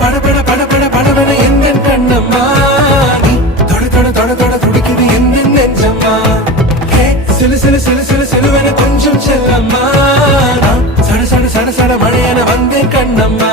படபட படபட படபட எந்த கண்ணம்மா நீ தொட தொட தொட தொட துடிக்குது எந்த நெஞ்சம்மா சிலு சிலு சிலு சிலு சிலுவென கொஞ்சம் செல்லம்மா சட சட சட சட மழையென வந்தேன் கண்ணம்மா